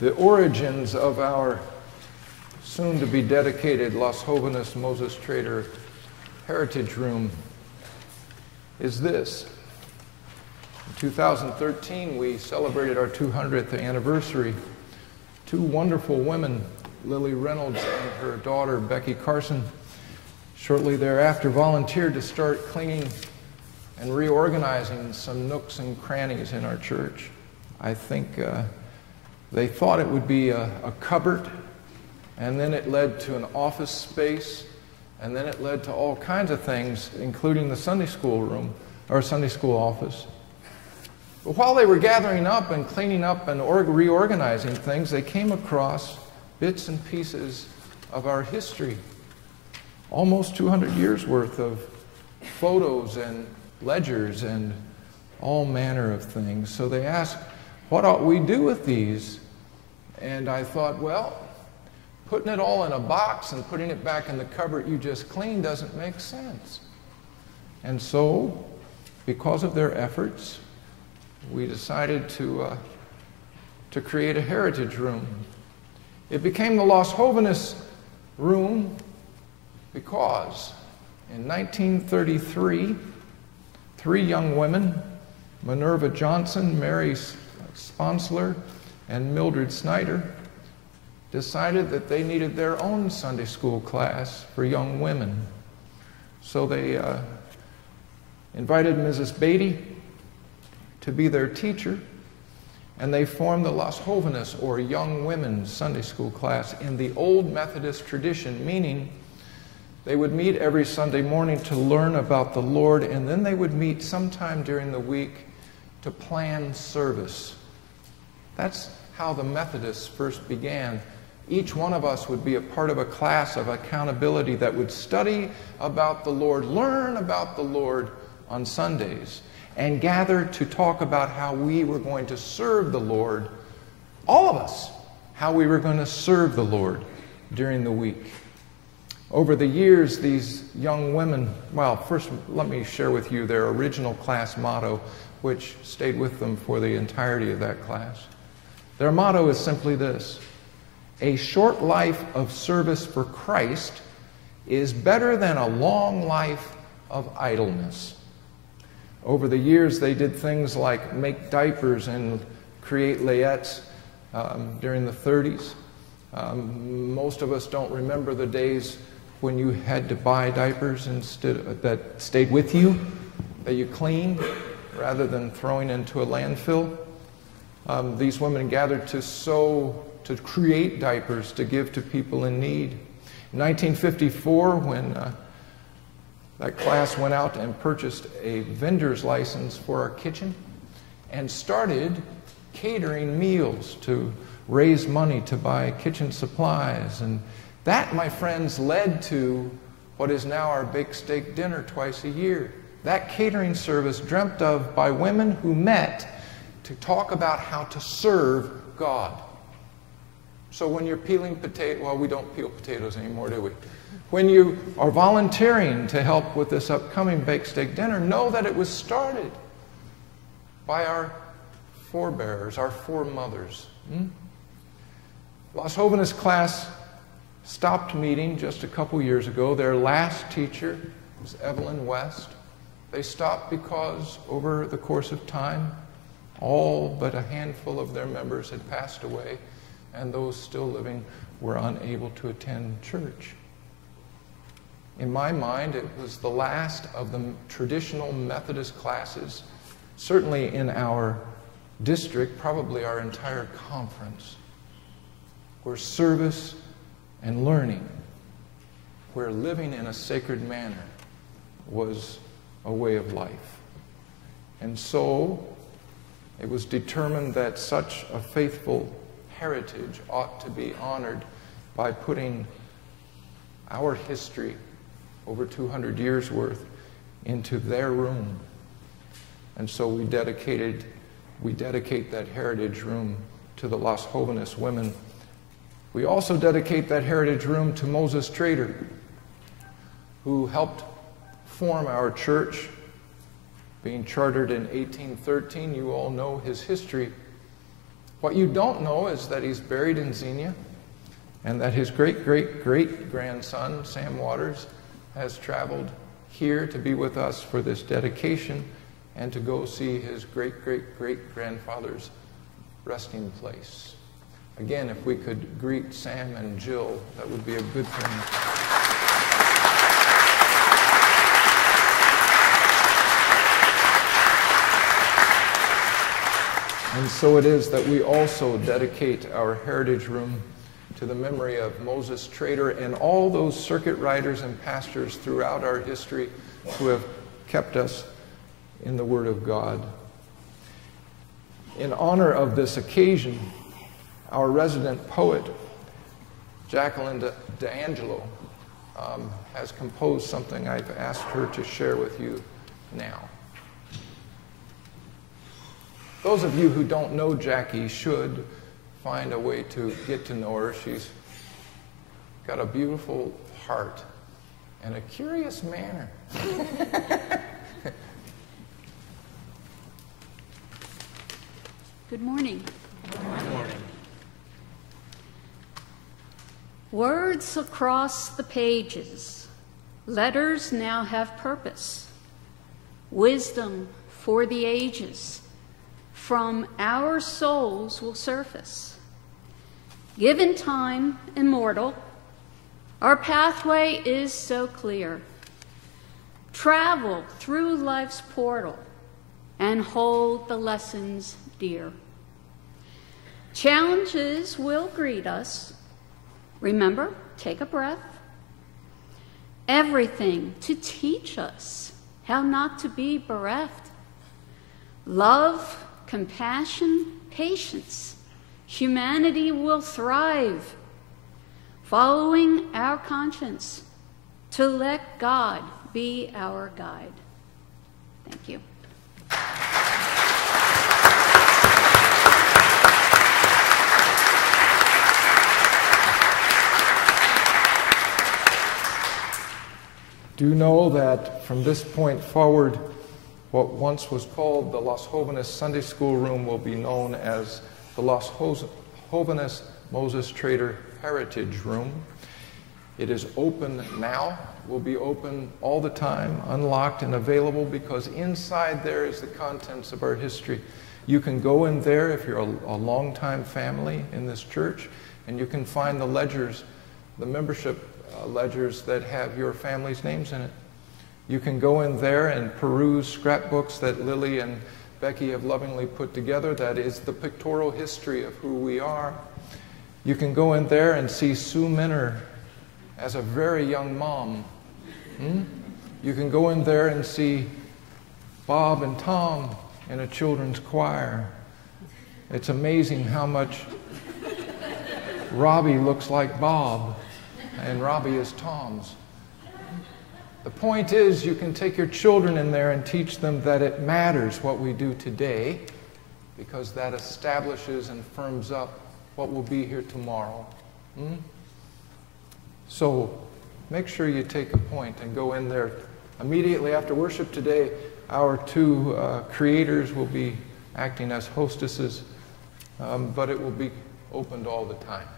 The origins of our soon-to-be dedicated Las Jovenes Moses Trader Heritage Room is this. In 2013, we celebrated our 200th anniversary. Two wonderful women, Lillie Reynolds and her daughter, Becky Carson, shortly thereafter volunteered to start cleaning and reorganizing some nooks and crannies in our church. I think they thought it would be a cupboard, and then it led to an office space, and then it led to all kinds of things, including the Sunday school room, or Sunday school office. But while they were gathering up and cleaning up and reorganizing things, they came across bits and pieces of our history. Almost 200 years worth of photos and ledgers and all manner of things. So they asked, what ought we do with these? And I thought, well, putting it all in a box and putting it back in the cupboard you just cleaned doesn't make sense. And so, because of their efforts, we decided to create a heritage room. It became the Las Jovenes room because in 1933, three young women, Minerva Johnson, Mary Sponsler, and Mildred Snyder, decided that they needed their own Sunday school class for young women. So they invited Mrs. Beatty to be their teacher, and they formed the Las Jovenes, or Young Women's Sunday School class, in the old Methodist tradition, meaning they would meet every Sunday morning to learn about the Lord, and then they would meet sometime during the week to plan service. That's how the Methodists first began. Each one of us would be a part of a class of accountability that would study about the Lord, learn about the Lord on Sundays, and gather to talk about how we were going to serve the Lord, all of us, how we were going to serve the Lord during the week. Over the years, these young women, well, first let me share with you their original class motto, which stayed with them for the entirety of that class. Their motto is simply this: a short life of service for Christ is better than a long life of idleness. Over the years, they did things like make diapers and create layettes during the 30s. Most of us don't remember the days when you had to buy diapers instead that stayed with you, that you cleaned, rather than throwing into a landfill. These women gathered to sew, to create diapers to give to people in need. In 1954, when that class went out and purchased a vendor's license for our kitchen and started catering meals to raise money to buy kitchen supplies. And that, my friends, led to what is now our baked steak dinner twice a year. That catering service dreamt of by women who met to talk about how to serve God. So when you're peeling potatoes, well, we don't peel potatoes anymore, do we? When you are volunteering to help with this upcoming baked steak dinner, know that it was started by our forebears, our foremothers. Las Jovenes class stopped meeting just a couple years ago. Their last teacher was Evelyn West. They stopped because over the course of time, all but a handful of their members had passed away, and those still living were unable to attend church. In my mind, it was the last of the traditional Methodist classes, certainly in our district, probably our entire conference, where service and learning, where living in a sacred manner was a way of life. And so it was determined that such a faithful heritage ought to be honored by putting our history, over 200 years worth, into their room. And so we dedicate that heritage room to the Las Jovenes women. We also dedicate that heritage room to Moses Trader, who helped form our church, being chartered in 1813. You all know his history. What you don't know is that he's buried in Xenia, and that his great-great-great-grandson, Sam Waters, has traveled here to be with us for this dedication and to go see his great-great-great-grandfather's resting place. Again, if we could greet Sam and Jill, that would be a good thing. And so it is that we also dedicate our Heritage Room to the memory of Moses Trader and all those circuit riders and pastors throughout our history who have kept us in the Word of God. In honor of this occasion, our resident poet, Jacqueline D'Angelo, has composed something I've asked her to share with you now. Those of you who don't know Jackie should find a way to get to know her. She's got a beautiful heart and a curious manner. Good morning. Good morning. Words across the pages. Letters now have purpose. Wisdom for the ages. From our souls will surface. Given time immortal, our pathway is so clear. Travel through life's portal and hold the lessons dear. Challenges will greet us. Remember, take a breath. Everything to teach us how not to be bereft. Love, compassion, patience, humanity will thrive, following our conscience to let God be our guide. Thank you. Do know that from this point forward, what once was called the Las Jovenes Sunday School Room will be known as the Las Jovenes Moses Trader Heritage Room. It is open now, will be open all the time, unlocked and available, because inside there is the contents of our history. You can go in there if you're a long-time family in this church, and you can find the ledgers, the membership ledgers that have your family's names in it. You can go in there and peruse scrapbooks that Lillie and Becky have lovingly put together. That is the pictorial history of who we are. You can go in there and see Sue Minner as a very young mom. You can go in there and see Bob and Tom in a children's choir. It's amazing how much Robbie looks like Bob and Robbie is Tom's. The point is, you can take your children in there and teach them that it matters what we do today, because that establishes and firms up what will be here tomorrow. So make sure you take a point and go in there. Immediately after worship today, our two creators will be acting as hostesses, but it will be opened all the time.